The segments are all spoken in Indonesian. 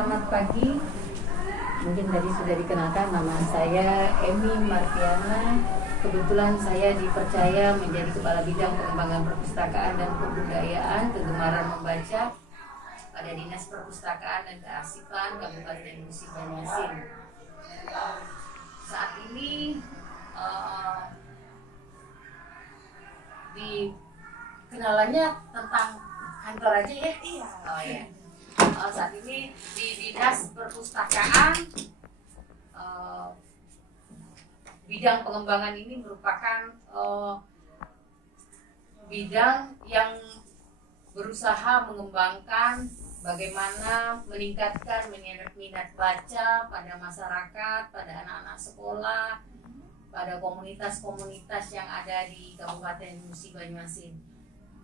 Selamat pagi. Mungkin tadi sudah dikenalkan nama saya Emi Martiana. Kebetulan saya dipercaya menjadi Kepala Bidang Pengembangan Perpustakaan dan Kebudayaan Kegemaran Membaca pada Dinas Perpustakaan dan Kearsipan Kabupaten Musi Banyuasin. Saat ini di kenalannya tentang kantor aja ya? Iya. Oh ya. Saat ini di Dinas Perpustakaan bidang pengembangan ini merupakan bidang yang berusaha mengembangkan bagaimana meningkatkan minat baca pada masyarakat, pada anak-anak sekolah, pada komunitas-komunitas yang ada di Kabupaten Musi Banyuasin.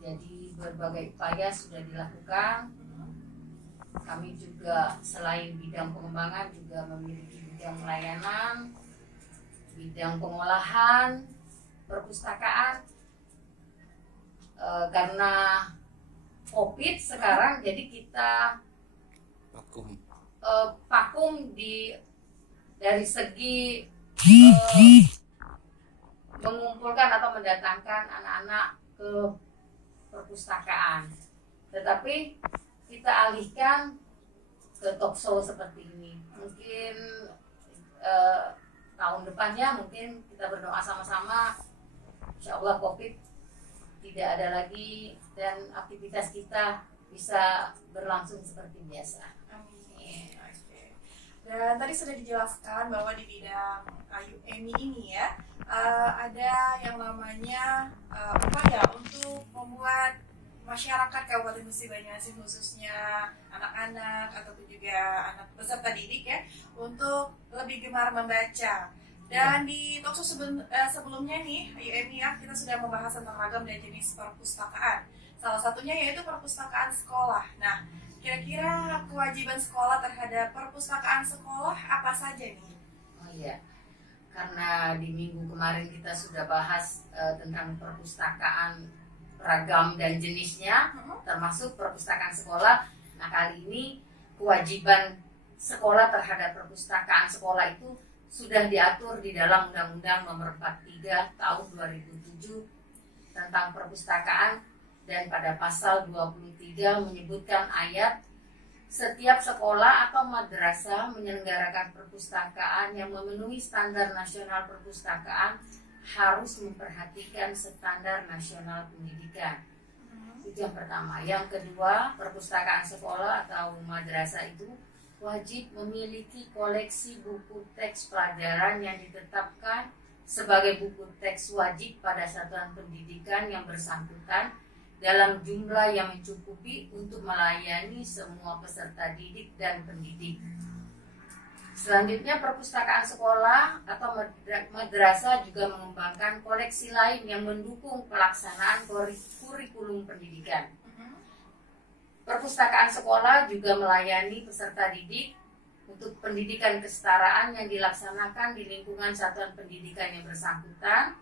Jadi berbagai upaya sudah dilakukan. Kami juga selain bidang pengembangan juga memiliki bidang layanan, bidang pengolahan, perpustakaan. Karena COVID sekarang, jadi kita vakum dari segi mengumpulkan atau mendatangkan anak-anak ke perpustakaan. Tetapi kita alihkan ke talkshow seperti ini. Mungkin tahun depannya mungkin kita berdoa sama-sama, insya Allah COVID tidak ada lagi dan aktivitas kita bisa berlangsung seperti biasa. Amin. Oke. Dan tadi sudah dijelaskan bahwa di bidang UMI ini ya ada yang namanya upaya untuk membuat masyarakat Kabupaten Musi Banyuasin, khususnya anak-anak ataupun juga anak peserta didik ya, untuk lebih gemar membaca. Dan di talkshow sebelumnya nih, UMI ya, kita sudah membahas tentang ragam dan jenis perpustakaan. Salah satunya yaitu perpustakaan sekolah. Nah, kira-kira kewajiban sekolah terhadap perpustakaan sekolah apa saja nih? Oh iya, karena di minggu kemarin kita sudah bahas tentang perpustakaan ragam dan jenisnya, termasuk perpustakaan sekolah. Nah, kali ini kewajiban sekolah terhadap perpustakaan sekolah itu sudah diatur di dalam Undang-Undang Nomor 43 Tahun 2007 tentang perpustakaan, dan pada pasal 23 menyebutkan ayat setiap sekolah atau madrasah menyelenggarakan perpustakaan yang memenuhi standar nasional perpustakaan harus memperhatikan standar nasional pendidikan. Itu yang pertama. Yang kedua, perpustakaan sekolah atau madrasah itu wajib memiliki koleksi buku teks pelajaran yang ditetapkan sebagai buku teks wajib pada satuan pendidikan yang bersangkutan dalam jumlah yang mencukupi untuk melayani semua peserta didik dan pendidik. Selanjutnya, perpustakaan sekolah atau madrasah juga mengembangkan koleksi lain yang mendukung pelaksanaan kurikulum pendidikan. Perpustakaan sekolah juga melayani peserta didik untuk pendidikan kesetaraan yang dilaksanakan di lingkungan satuan pendidikan yang bersangkutan.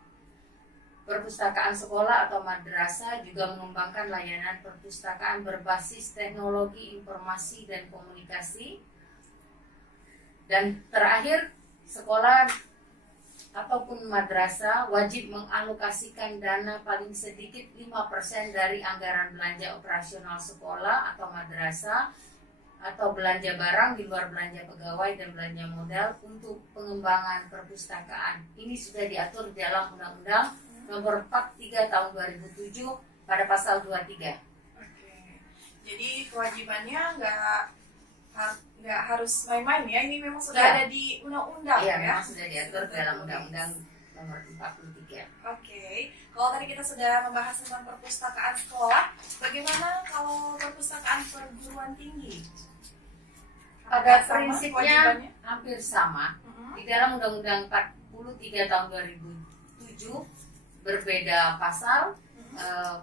Perpustakaan sekolah atau madrasah juga mengembangkan layanan perpustakaan berbasis teknologi informasi dan komunikasi. Dan terakhir, sekolah ataupun madrasah wajib mengalokasikan dana paling sedikit 5% dari anggaran belanja operasional sekolah atau madrasah atau belanja barang di luar belanja pegawai dan belanja modal untuk pengembangan perpustakaan. Ini sudah diatur dalam Undang-Undang Nomor 43 Tahun 2007 pada pasal 23. Oke. Jadi kewajibannya nggak harus main-main ya, ini memang sudah ada di undang-undang ya? Memang sudah diatur dalam Undang-Undang Nomor 43. Oke. Kalau tadi kita sudah membahas tentang perpustakaan sekolah, bagaimana kalau perpustakaan perguruan tinggi? Pada prinsipnya hampir sama. Di dalam Undang-Undang 43 Tahun 2007 berbeda pasal.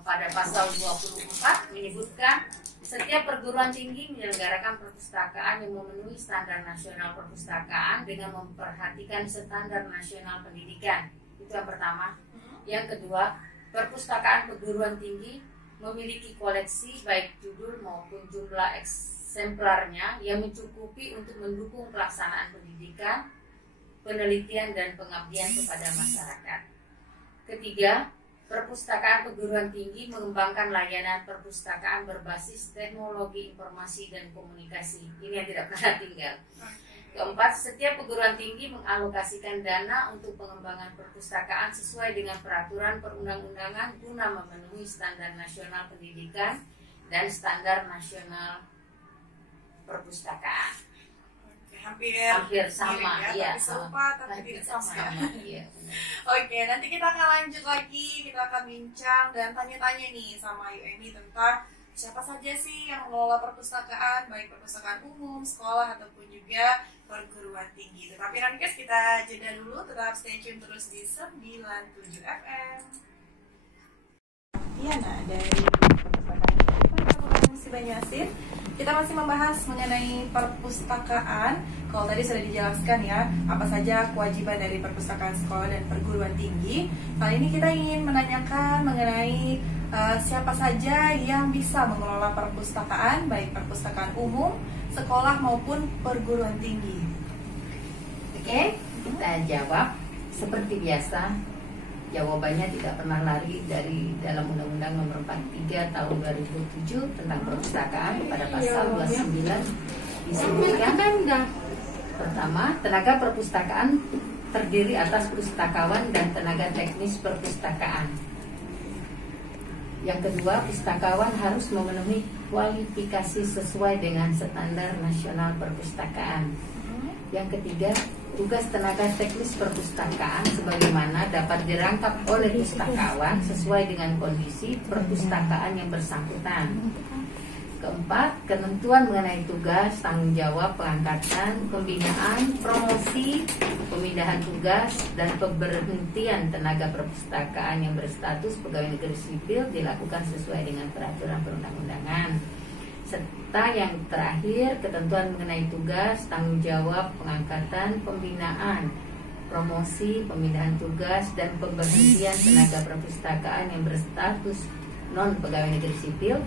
Pada pasal 24 menyebutkan setiap perguruan tinggi menyelenggarakan perpustakaan yang memenuhi standar nasional perpustakaan dengan memperhatikan standar nasional pendidikan. Itu yang pertama. Yang kedua, perpustakaan perguruan tinggi memiliki koleksi baik judul maupun jumlah eksemplarnya yang mencukupi untuk mendukung pelaksanaan pendidikan, penelitian, dan pengabdian kepada masyarakat. Ketiga, perpustakaan perguruan tinggi mengembangkan layanan perpustakaan berbasis teknologi informasi dan komunikasi. Ini yang tidak pernah tinggal. Keempat, setiap perguruan tinggi mengalokasikan dana untuk pengembangan perpustakaan sesuai dengan peraturan perundang-undangan guna memenuhi standar nasional pendidikan dan standar nasional perpustakaan. Hampir sama, ya, iya, serupa tapi tidak sama. Iya, Oke, nanti kita akan lanjut lagi, kita akan bincang dan tanya-tanya nih sama Ayu Emi tentang siapa saja sih yang mengelola perpustakaan, baik perpustakaan umum, sekolah, ataupun juga perguruan tinggi. Tetapi Rankes kita jeda dulu, tetap stay tune terus di 97 FM. Tiana dari Perpustakaan Kabupaten Banyuasin. Kita masih membahas mengenai perpustakaan. Kalau tadi sudah dijelaskan ya, apa saja kewajiban dari perpustakaan sekolah dan perguruan tinggi. Kali ini kita ingin menanyakan mengenai siapa saja yang bisa mengelola perpustakaan, baik perpustakaan umum, sekolah maupun perguruan tinggi. Oke, kita jawab seperti biasa. Jawabannya tidak pernah lari dari dalam Undang-Undang Nomor 43 Tahun 2007 tentang perpustakaan pada pasal 29 disebutkan. Pertama, tenaga perpustakaan terdiri atas pustakawan dan tenaga teknis perpustakaan. Yang kedua, pustakawan harus memenuhi kualifikasi sesuai dengan standar nasional perpustakaan. Yang ketiga, tugas tenaga teknis perpustakaan sebagaimana dapat dirangkap oleh pustakawan sesuai dengan kondisi perpustakaan yang bersangkutan. Keempat, ketentuan mengenai tugas, tanggung jawab, pengangkatan, pembinaan, promosi, pemindahan tugas, dan pemberhentian tenaga perpustakaan yang berstatus pegawai negeri sipil dilakukan sesuai dengan peraturan perundang-undangan. Serta yang terakhir, ketentuan mengenai tugas, tanggung jawab, pengangkatan, pembinaan, promosi, pemindahan tugas, dan pemberhentian tenaga perpustakaan yang berstatus non pegawai negeri sipil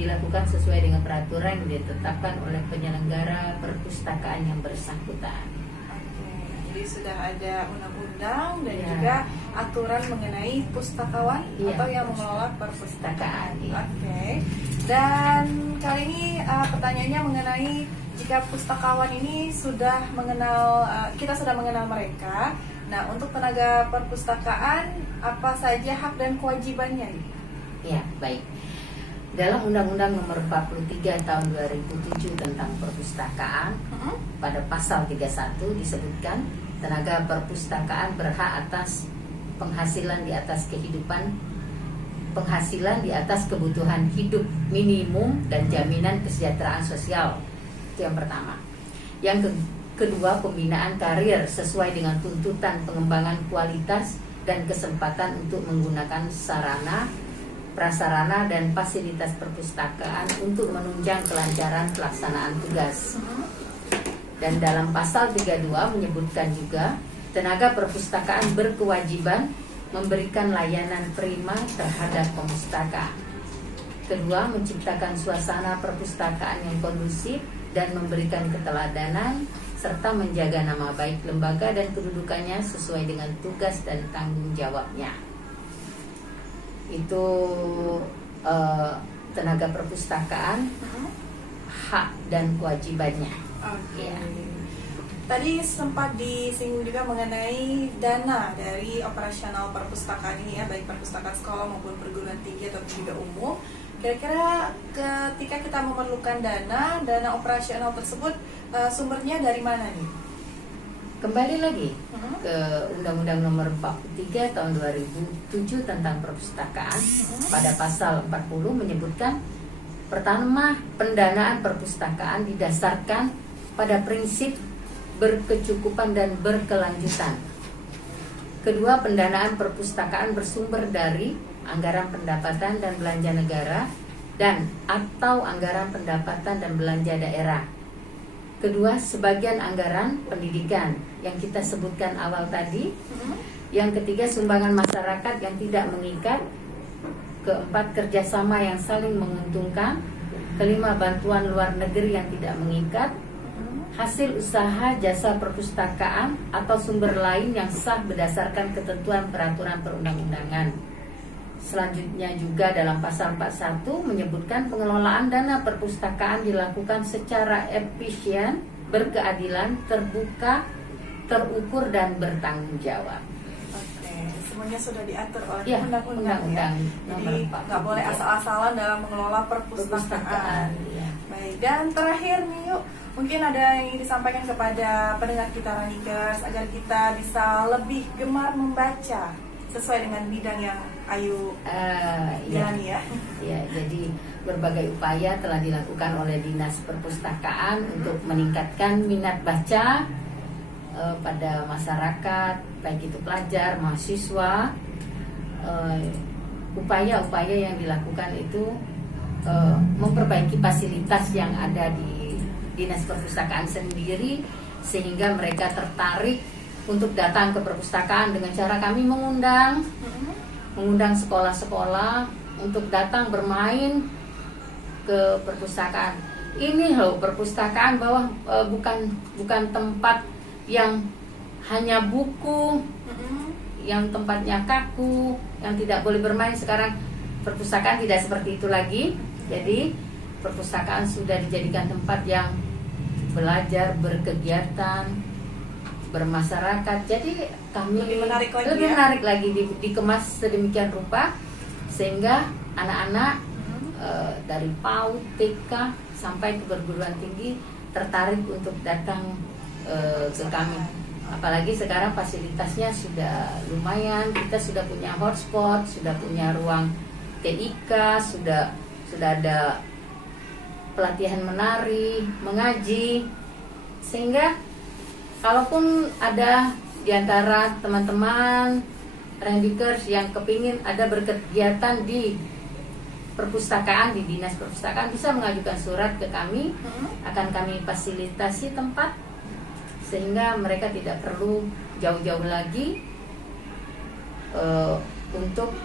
dilakukan sesuai dengan peraturan yang ditetapkan oleh penyelenggara perpustakaan yang bersangkutan. Jadi sudah ada undang-undang dan juga aturan mengenai pustakawan atau yang mengelola perpustakaan. Oke. Dan kali ini pertanyaannya mengenai jika pustakawan ini sudah mengenal, kita sudah mengenal mereka. Nah, untuk tenaga perpustakaan apa saja hak dan kewajibannya? Ya, baik. Dalam Undang-Undang Nomor 43 Tahun 2007 tentang perpustakaan, pada pasal 31 disebutkan tenaga perpustakaan berhak atas penghasilan di atas kebutuhan hidup minimum dan jaminan kesejahteraan sosial. Itu yang pertama. Yang kedua, pembinaan karir sesuai dengan tuntutan pengembangan kualitas dan kesempatan untuk menggunakan sarana, prasarana, dan fasilitas perpustakaan untuk menunjang kelancaran pelaksanaan tugas. Dan dalam pasal 32 menyebutkan juga tenaga perpustakaan berkewajiban memberikan layanan prima terhadap pemustaka. Kedua, menciptakan suasana perpustakaan yang kondusif dan memberikan keteladanan serta menjaga nama baik lembaga dan kedudukannya sesuai dengan tugas dan tanggung jawabnya. Itu tenaga perpustakaan, hak dan kewajibannya. Oke. Tadi sempat disinggung juga mengenai dana dari operasional perpustakaan ini ya, baik perpustakaan sekolah maupun perguruan tinggi atau juga umum. Kira-kira ketika kita memerlukan dana operasional tersebut sumbernya dari mana nih? Kembali lagi ke Undang-Undang Nomor 43 Tahun 2007 tentang perpustakaan. Pada pasal 40 menyebutkan pertama, pendanaan perpustakaan didasarkan pada prinsip berkecukupan dan berkelanjutan. Kedua, pendanaan perpustakaan bersumber dari anggaran pendapatan dan belanja negara dan atau anggaran pendapatan dan belanja daerah. Kedua, sebagian anggaran pendidikan yang kita sebutkan awal tadi. Yang ketiga, sumbangan masyarakat yang tidak mengikat. Keempat, kerjasama yang saling menguntungkan. kelima bantuan luar negeri yang tidak mengikat, hasil usaha jasa perpustakaan atau sumber lain yang sah berdasarkan ketentuan peraturan perundang-undangan. Selanjutnya juga dalam pasal 41 menyebutkan pengelolaan dana perpustakaan dilakukan secara efisien, berkeadilan, terbuka, terukur dan bertanggung jawab. Oke, semuanya sudah diatur oleh Ya, undang-undang ya. Jadi nggak boleh asal-asalan dalam mengelola perpustakaan. Ya. Baik, dan terakhir nih yuk, mungkin ada yang ingin disampaikan kepada pendengar kita Ranikers agar kita bisa lebih gemar membaca sesuai dengan bidang yang Ayu jalani ya. Ya, jadi berbagai upaya telah dilakukan oleh Dinas Perpustakaan untuk meningkatkan minat baca pada masyarakat, baik itu pelajar, mahasiswa. Upaya-upaya yang dilakukan itu memperbaiki fasilitas yang ada di Dinas Perpustakaan sendiri, sehingga mereka tertarik untuk datang ke perpustakaan dengan cara kami mengundang sekolah-sekolah untuk datang bermain ke perpustakaan. Ini loh perpustakaan bahwa bukan tempat yang hanya buku, yang tempatnya kaku, yang tidak boleh bermain. Sekarang perpustakaan tidak seperti itu lagi. Jadi perpustakaan sudah dijadikan tempat yang belajar, berkegiatan, bermasyarakat. Jadi kami lebih menarik lagi dikemas sedemikian rupa sehingga anak-anak dari PAUD, TK sampai ke perguruan tinggi tertarik untuk datang ke kami. Apalagi sekarang fasilitasnya sudah lumayan, kita sudah punya hotspot, sudah punya ruang TIK, sudah ada pelatihan menari, mengaji, sehingga kalaupun ada di antara teman-teman Ranikers yang kepingin ada berkegiatan di perpustakaan, di Dinas Perpustakaan, bisa mengajukan surat ke kami, akan kami fasilitasi tempat sehingga mereka tidak perlu jauh-jauh lagi untuk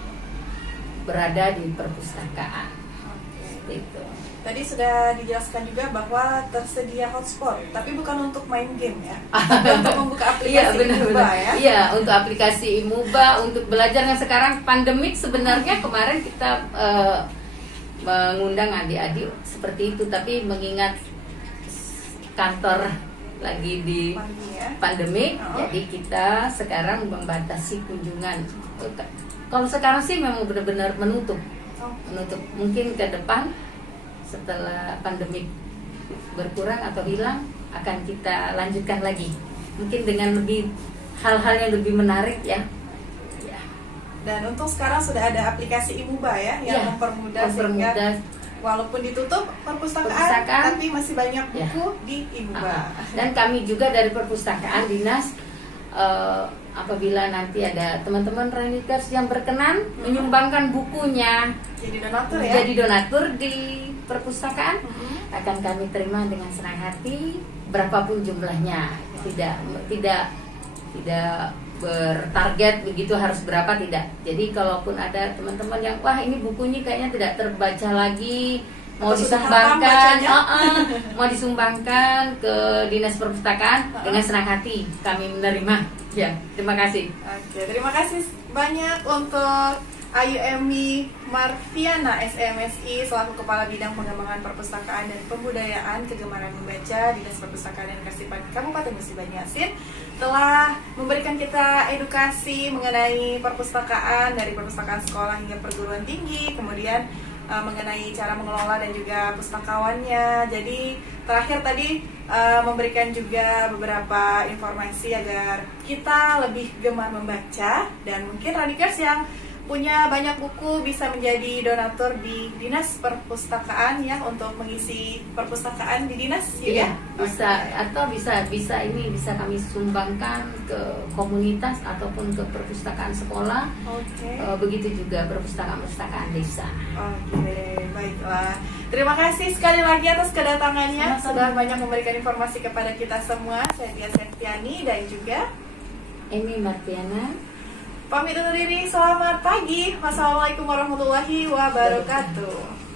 berada di perpustakaan. Itu. Tadi sudah dijelaskan juga bahwa tersedia hotspot, tapi bukan untuk main game ya, tapi untuk membuka aplikasi Imuba ya. Iya, untuk aplikasi Imuba, untuk belajar yang sekarang pandemik. Sebenarnya kemarin kita mengundang adik-adik seperti itu, tapi mengingat kantor lagi di pandemik, jadi kita sekarang membatasi kunjungan. Kalau sekarang sih memang benar-benar menutup. Mungkin ke depan setelah pandemik berkurang atau hilang akan kita lanjutkan lagi, mungkin dengan lebih hal-hal yang lebih menarik ya. Dan untuk sekarang sudah ada aplikasi Imuba ya yang mempermudah sehingga walaupun ditutup perpustakaan tapi masih banyak buku di Imuba. Dan kami juga dari perpustakaan dinas, apabila nanti ada teman-teman Ranikers yang berkenan menyumbangkan bukunya jadi donatur di perpustakaan, akan kami terima dengan senang hati berapapun jumlahnya. Tidak bertarget begitu harus berapa, tidak. Jadi kalaupun ada teman-teman yang wah ini bukunya kayaknya tidak terbaca lagi, mau disumbangkan ke Dinas Perpustakaan, dengan senang hati kami menerima. Ya, terima kasih. Oke, terima kasih banyak untuk Ayu Emi Martiana SMSI selaku Kepala Bidang Pengembangan Perpustakaan dan Pembudayaan Kegemaran Membaca Dinas Perpustakaan dan Kearsipan Kabupaten Musi Banyu telah memberikan kita edukasi mengenai perpustakaan dari perpustakaan sekolah hingga perguruan tinggi, kemudian mengenai cara mengelola dan juga pustakawannya. Jadi terakhir tadi memberikan juga beberapa informasi agar kita lebih gemar membaca, dan mungkin Ranikers yang punya banyak buku bisa menjadi donatur di Dinas Perpustakaan ya, untuk mengisi perpustakaan di dinas ya. Bisa atau bisa kami sumbangkan ke komunitas ataupun ke perpustakaan sekolah. Begitu juga perpustakaan desa. Baiklah. Terima kasih sekali lagi atas kedatangannya. Sudah banyak memberikan informasi kepada kita semua. Saya Dia Septiani dan juga Emi Martiana. Pamit undur diri, selamat pagi. Wassalamualaikum warahmatullahi wabarakatuh.